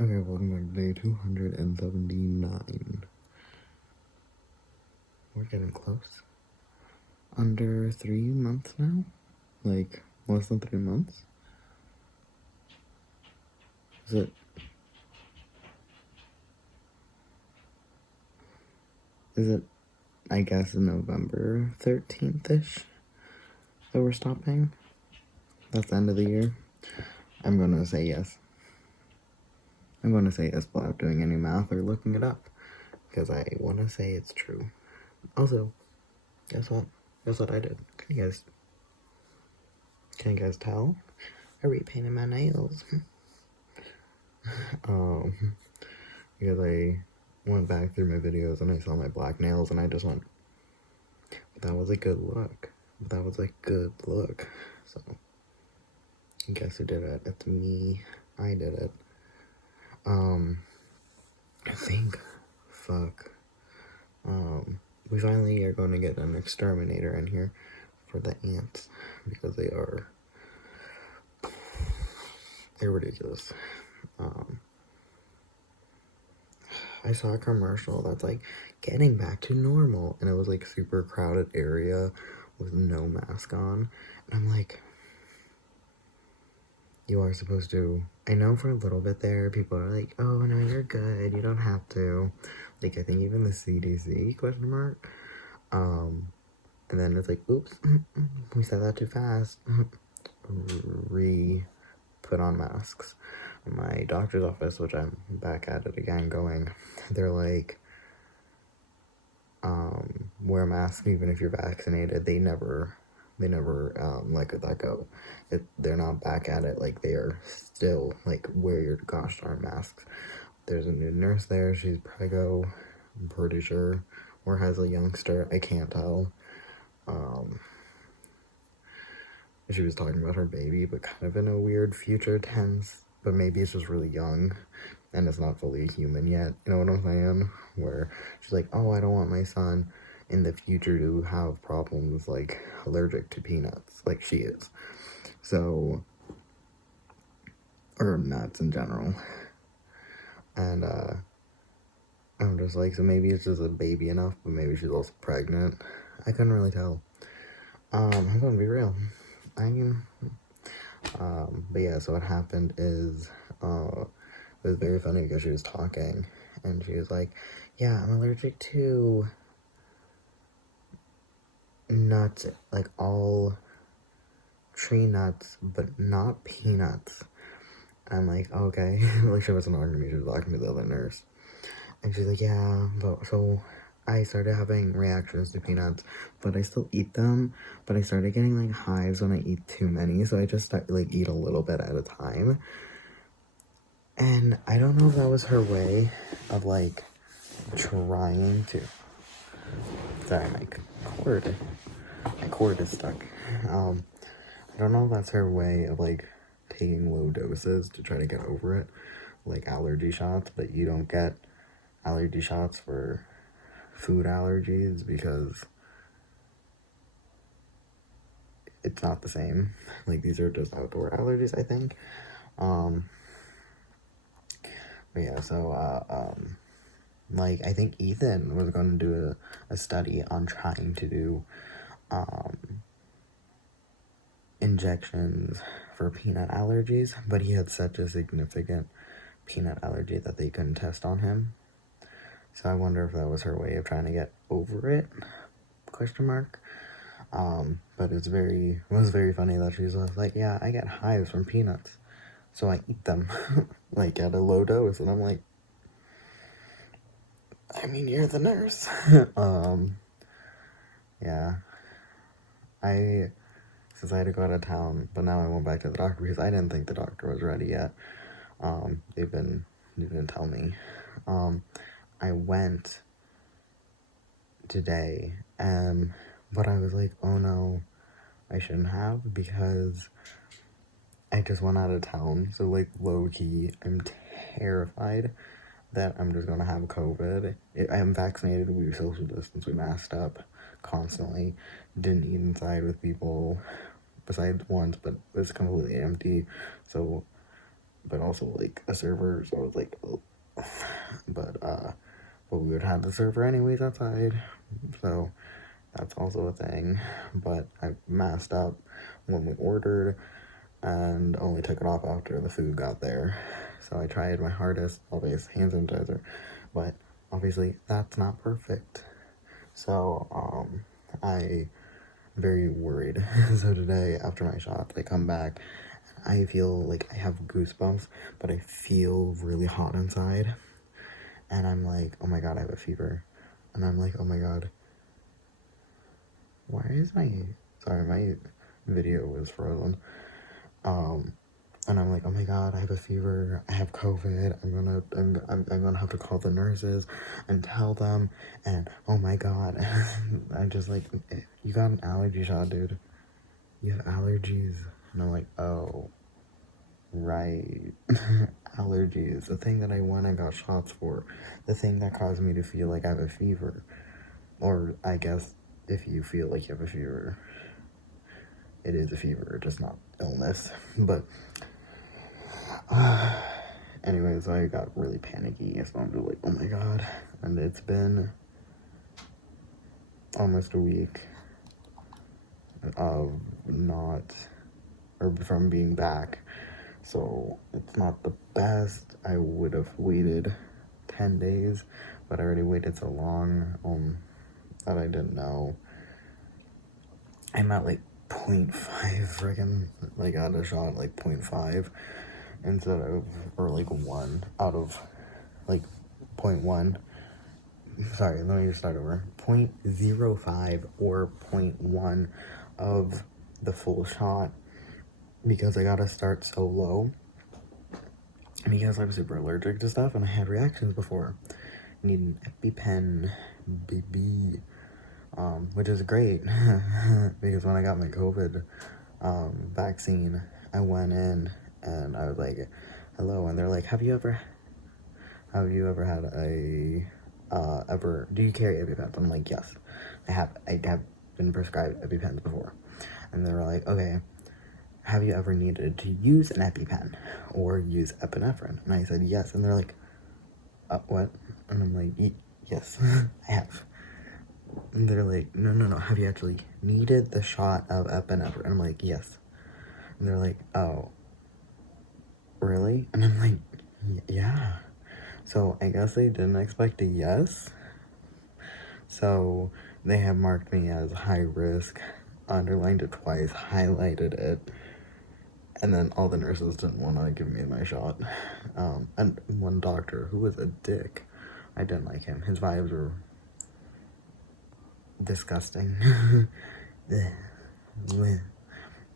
Okay, welcome back to day 279. We're getting close. Under 3 months now? Like, less than 3 months? Is it, I guess, November 13th-ish that we're stopping? That's the end of the year? I'm gonna say yes. I'm gonna say yes without doing any math or looking it up. Because I wanna say it's true. Also, guess what? Guess what I did? Can you guys tell? I repainted my nails. Because I went back through my videos and I saw my black nails and I just went, that was a good look. That was a good look. So, guess who did it? It's me. I did it. I think, we finally are going to get an exterminator in here for the ants because they're ridiculous. I saw a commercial that's like getting back to normal, and it was like super crowded area with no mask on, and I'm like, you are supposed to. I know for a little bit there, people are like, oh no, you're good, you don't have to. Like, I think even the CDC question mark. And then it's like, oops, we said that too fast. Put on masks. My doctor's office, which I'm back at it again going, they're like, wear a mask even if you're vaccinated. They never let that go. They're not back at it. Like, they are still like, wear your gosh darn masks. There's a new nurse there. She's preggo, I'm pretty sure, or has a youngster. I can't tell. She was talking about her baby, but kind of in a weird future tense. But maybe it's just really young, and it's not fully human yet. You know what I'm saying? Where she's like, oh, I don't want my son in the future to have problems like allergic to peanuts, like she is. So, or nuts in general. And I'm just like, so maybe it's just a baby enough, but maybe she's also pregnant. I couldn't really tell. I'm gonna be real. But yeah, so what happened is, it was very funny because she was talking, and she was like, yeah, I'm allergic to nuts, like all tree nuts, but not peanuts. I'm like, okay. Like, she wasn't talking to me, she was talking to the other nurse. And she's like, yeah, but so I started having reactions to peanuts, but I still eat them, but I started getting like hives when I eat too many, so I just start, like, eat a little bit at a time. And I don't know if that was her way of like trying to, sorry, my cord is stuck. I don't know if that's her way of like taking low doses to try to get over it, like allergy shots, but you don't get allergy shots for food allergies because it's not the same. Like, these are just outdoor allergies, I think. But yeah, so like, I think Ethan was going to do a study on trying to do injections for peanut allergies, but he had such a significant peanut allergy that they couldn't test on him. So I wonder if that was her way of trying to get over it, question mark. But it was very funny that she was like, yeah, I get hives from peanuts, so I eat them, like, at a low dose, and I'm like, I mean, you're the nurse. Yeah, since I had to go out of town, but now I went back to the doctor because I didn't think the doctor was ready yet. They didn't tell me. I went today, but I was like, oh no, I shouldn't have, because I just went out of town, so, like, low-key, I'm terrified that I'm just gonna have COVID. I am vaccinated, we social distance, we masked up constantly, didn't eat inside with people, besides once, but it was completely empty, so but also like a server, so I was like, oh. But we would have the server anyways outside, so that's also a thing. But I masked up when we ordered and only took it off after the food got there. So I tried my hardest, always hand sanitizer, but obviously that's not perfect. So I very worried. So today after my shots, I come back, I feel like I have goosebumps, but I feel really hot inside. And I'm like, oh my god, I have a fever. And I'm like, oh my god, why is my video was frozen. And I'm like, oh my god, I have a fever, I have COVID, I'm gonna have to call the nurses and tell them, and oh my god, I'm just like, you got an allergy shot, dude. You have allergies. And I'm like, oh, right. Allergies, the thing that I went and got shots for, the thing that caused me to feel like I have a fever. Or I guess if you feel like you have a fever, it is a fever, just not illness. But anyways, I got really panicky, so I'm just like, oh my god. And it's been almost a week of not, or from being back, so it's not the best. I would have waited 10 days, but I already waited so long that I didn't know. I'm at like 0.5 friggin', like I got a shot like 0.5 instead of, or like 1 out of like 0.1. Sorry, let me start over. 0.05 or 0.1 of the full shot, because I gotta start so low because I'm super allergic to stuff and I had reactions before. I need an EpiPen, baby. Which is great because when I got my COVID vaccine, I went in and I was like, hello, and they're like, have you ever had a do you carry EpiPens? I'm like, yes, I have been prescribed EpiPens before. And they were like, okay, have you ever needed to use an EpiPen or use epinephrine? And I said yes, and they're like, what? And I'm like, yes, I have. And they're like, no, have you actually needed the shot of epinephrine? And I'm like, yes. And they're like, oh, really? And I'm like, yeah. So I guess they didn't expect a yes. So they have marked me as high risk, underlined it twice, highlighted it, and then all the nurses didn't want to give me my shot. And one doctor who was a dick, I didn't like him. His vibes were disgusting.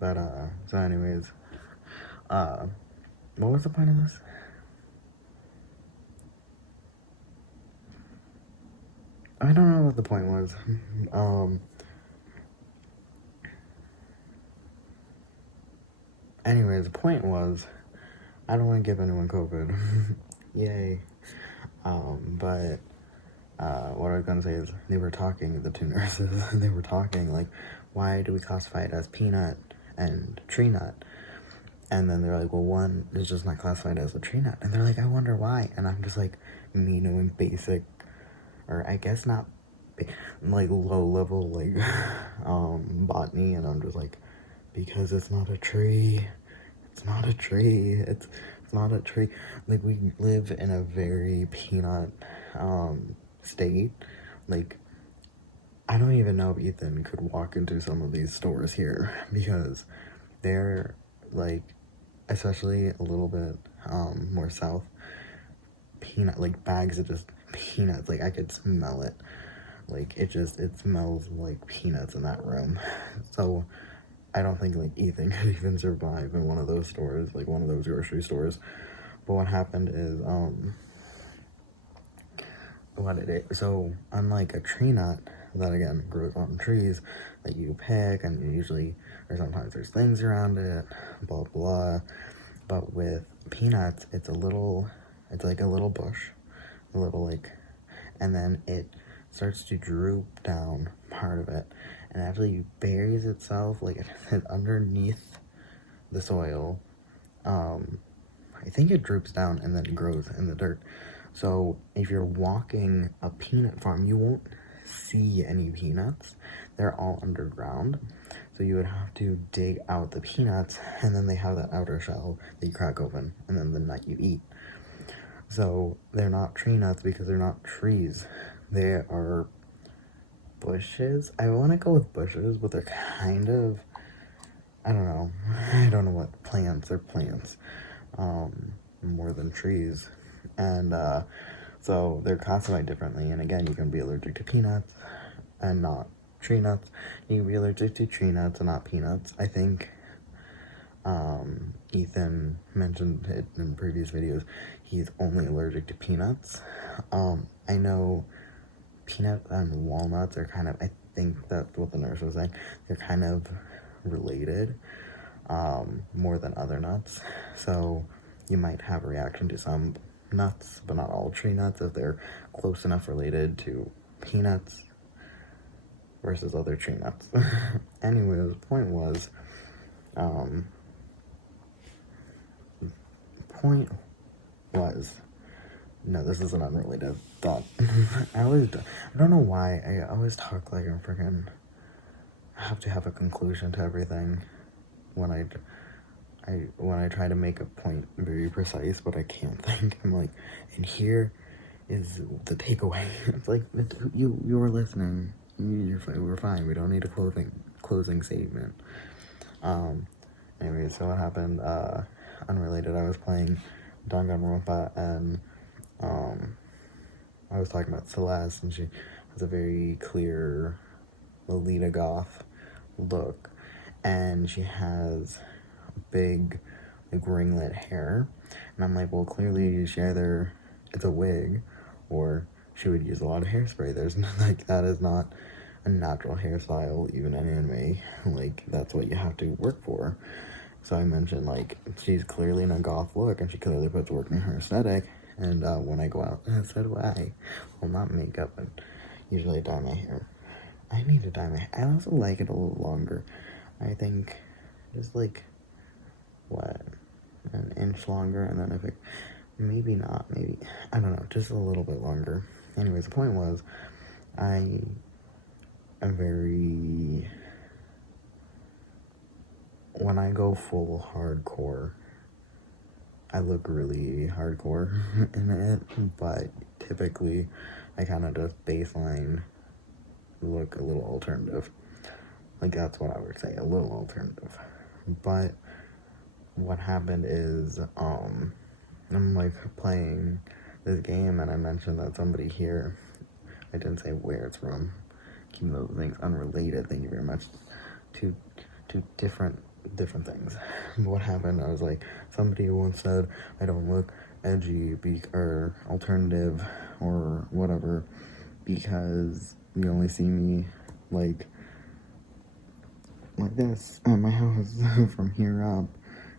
But so anyways, what was the point of this? I don't know what the point was. Anyways, the point was, I don't want to give anyone COVID. Yay. But what I was gonna say is, they were talking, the two nurses, they were talking like, why do we classify it as peanut and tree nut? And then they're like, well, one is just not classified as a tree nut. And they're like, I wonder why. And I'm just like, me knowing basic, or I guess not, like low level, like, botany. And I'm just like, because it's not a tree. It's not a tree. It's not a tree. Like, we live in a very peanut, state. Like, I don't even know if Ethan could walk into some of these stores here, because they're like, especially a little bit more south, peanut, like bags of just peanuts, like I could smell it, like it smells like peanuts in that room. So I don't think like Ethan could even survive in one of those stores, like one of those grocery stores. But what happened is so unlike a tree nut that again grows on trees that you pick, and you usually, or sometimes there's things around it, blah blah, but with peanuts it's like a little bush, a little like, and then it starts to droop down part of it and actually buries itself like underneath the soil, I think it droops down and then grows in the dirt. So if you're walking a peanut farm, you won't see any peanuts. They're all underground. So you would have to dig out the peanuts, and then they have that outer shell that you crack open, and then the nut you eat. So they're not tree nuts because they're not trees. They are bushes. I want to go with bushes, but they're kind of, I don't know. I don't know what plants. They're plants, more than trees. And so they're classified differently. And again, you can be allergic to peanuts and not tree nuts. You can be allergic to tree nuts and not peanuts. I think Ethan mentioned it in previous videos. He's only allergic to peanuts. I know peanuts and walnuts are kind of, I think that's what the nurse was saying, they're kind of related, more than other nuts. So you might have a reaction to some nuts, but not all tree nuts, if they're close enough related to peanuts versus other tree nuts. Anyway, the point was, no, this is an unrelated thought. I don't know why, I always talk like I'm freaking, I have to have a conclusion to everything when I try to make a point very precise, but I can't think. I'm like, and here is the takeaway. It's like, you were listening. We're fine. We don't need a closing statement. Anyway, so what happened, unrelated, I was playing Danganronpa, and I was talking about Celeste, and she has a very clear Lolita goth look, and she has big, like, ringlet hair, and I'm like, well, clearly she either, it's a wig, or she would use a lot of hairspray. There's not, like, that is not a natural hairstyle, even in anime. Like, that's what you have to work for. So I mentioned, like, she's clearly in a goth look, and she clearly puts work in her aesthetic. And when I go out, so do I. Well, not makeup, but usually I dye my hair. I need to dye my hair. I also like it a little longer. I think just like, what, an inch longer, and then if it, maybe not, maybe, I don't know, just a little bit longer. Anyways, the point was, I am very, when I go full hardcore, I look really hardcore in it, but typically I kind of just baseline look a little alternative. Like, that's what I would say, a little alternative. But what happened is, I'm like playing this game, and I mentioned that somebody here, I didn't say where it's from, keep those things unrelated, thank you very much, to different things. What happened, I was like, somebody once said I don't look edgy or alternative or whatever because you only see me like this at my house from here up.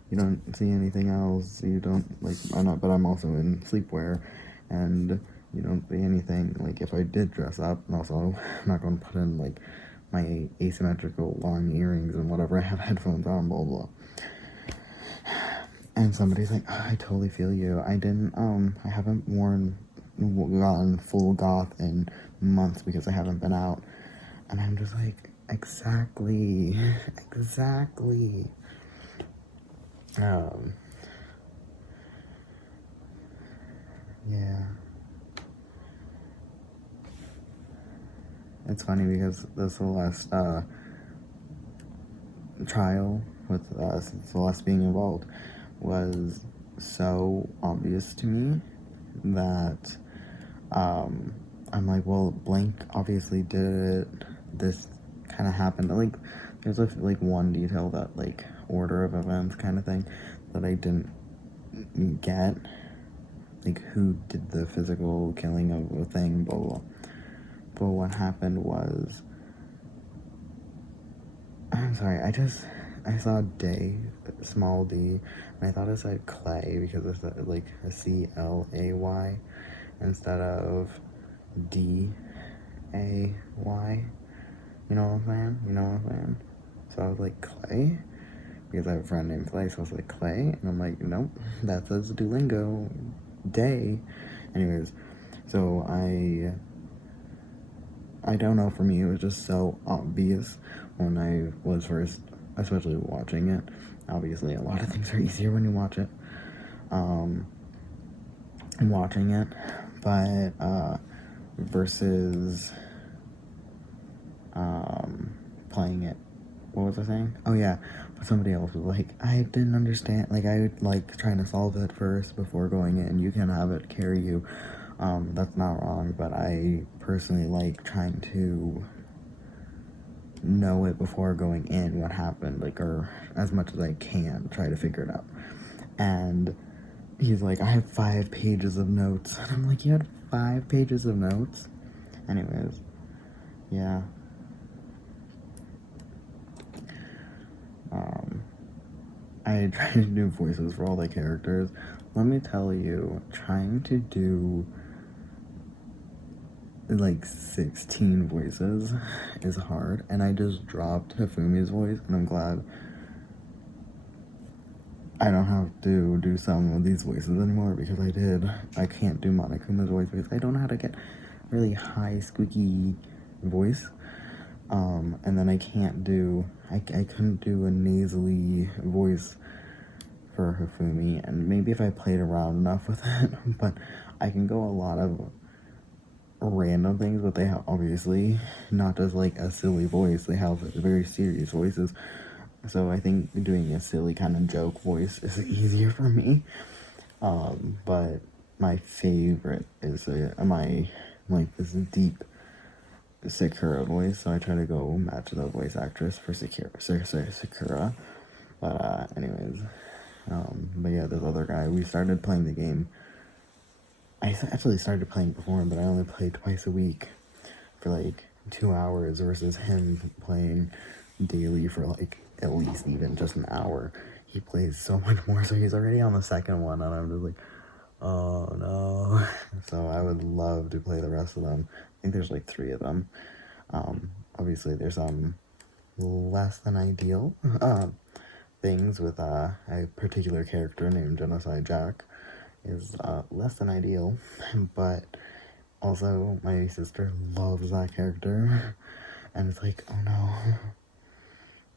You don't see anything else. You don't, like, but I'm also in sleepwear, and you don't see anything. Like, if I did dress up, and also I'm not going to put in like my asymmetrical long earrings and whatever. I have headphones on, blah blah. And somebody's like, oh, I totally feel you. I haven't gotten full goth in months because I haven't been out. And I'm just like, exactly. Yeah. It's funny because the Celeste, trial with Celeste being involved was so obvious to me that I'm like, well, blank obviously did it. This kind of happened. Like, there's like one detail, that like order of events kind of thing that I didn't get. Like, who did the physical killing of a thing, blah blah. But what happened was, I'm sorry, I saw D, small d, and I thought it said clay because it's like a CLAY instead of DAY. You know what I'm saying? So I was like, clay? because I have a friend named Clay, so I was like, Clay? And I'm like, nope, that says Duolingo day. Anyways, so I don't know, for me, it was just so obvious when I was first, especially watching it. Obviously, a lot of things are easier when you watch it. Watching it, but, versus, playing it. What was I saying? Oh yeah, but somebody else was like, I didn't understand, like, I would like trying to solve it first before going in. You can have it carry you. That's not wrong, but I personally like trying to know it before going in what happened, like, or as much as I can try to figure it out. And he's like, I have 5 pages of notes. And I'm like, you had 5 pages of notes? Anyways, yeah. I tried to do voices for all the characters. Let me tell you, trying to do like 16 voices is hard, and I just dropped Hifumi's voice, and I'm glad I don't have to do some of these voices anymore, because I can't do Monokuma's voice because I don't know how to get really high squeaky voice. And then I couldn't do a nasally voice for Hifumi, and maybe if I played around enough with it, but I can go a lot of random things, but they have obviously not just like a silly voice, they have very serious voices. So I think doing a silly kind of joke voice is easier for me. But my favorite is my like this deep Sakura voice, so I try to go match the voice actress for Sakura. But anyways, but yeah, this other guy, we started playing the game. I actually started playing before, but I only played twice a week for like 2 hours versus him playing daily for like at least even just an hour. He plays so much more, so he's already on the second one, and I'm just like, oh no. So I would love to play the rest of them. I think there's like 3 of them. Obviously there's less than ideal things with a particular character named Genocide Jack is less than ideal, but also my sister loves that character, and it's like, oh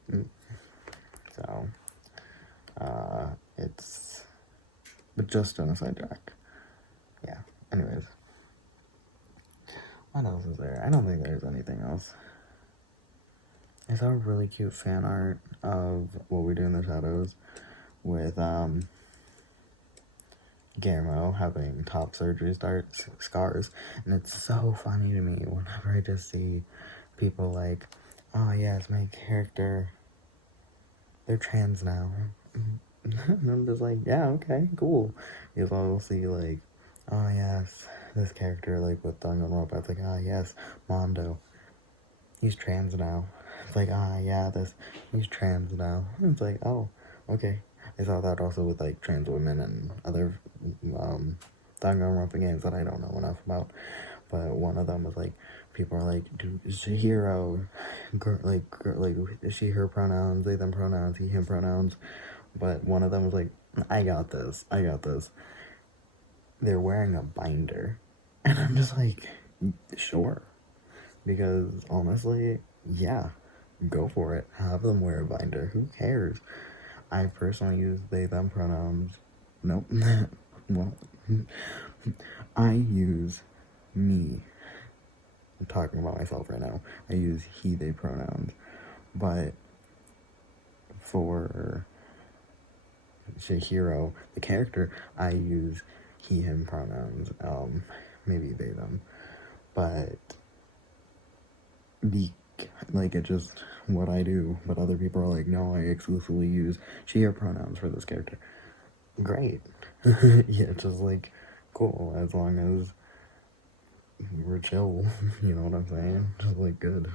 no. So it's but just Genocide Jack. Yeah. Anyways, what else is there? I don't think there's anything else. I saw a really cute fan art of What We Do in the Shadows with Guillermo having top surgery scars, and it's so funny to me whenever I just see people like, oh yes, my character, they're trans now. And I'm just like, yeah, okay, cool. Because I'll see like, oh yes, this character like with Danganronpa, it's like, ah yes, Mondo, he's trans now. It's like, ah yeah, he's trans now. It's like, oh, okay. I saw that also with like trans women and other Danganronpa games that I don't know enough about. But one of them was like, people are like, dude, Chihiro, she, her pronouns, they, them pronouns, he, him pronouns. But one of them was like, I got this. They're wearing a binder. And I'm just like, sure. Because honestly, yeah, go for it. Have them wear a binder. Who cares? I personally use they, them pronouns. Nope. Well, I use me. I'm talking about myself right now. I use he, they pronouns. But for Chihiro, the character, I use he, him pronouns. Maybe they, them. But it's just what I do. But other people are like, no, I exclusively use she, her pronouns for this character. Great. Yeah, just like, cool, as long as we're chill. You know what I'm saying? Just like, good.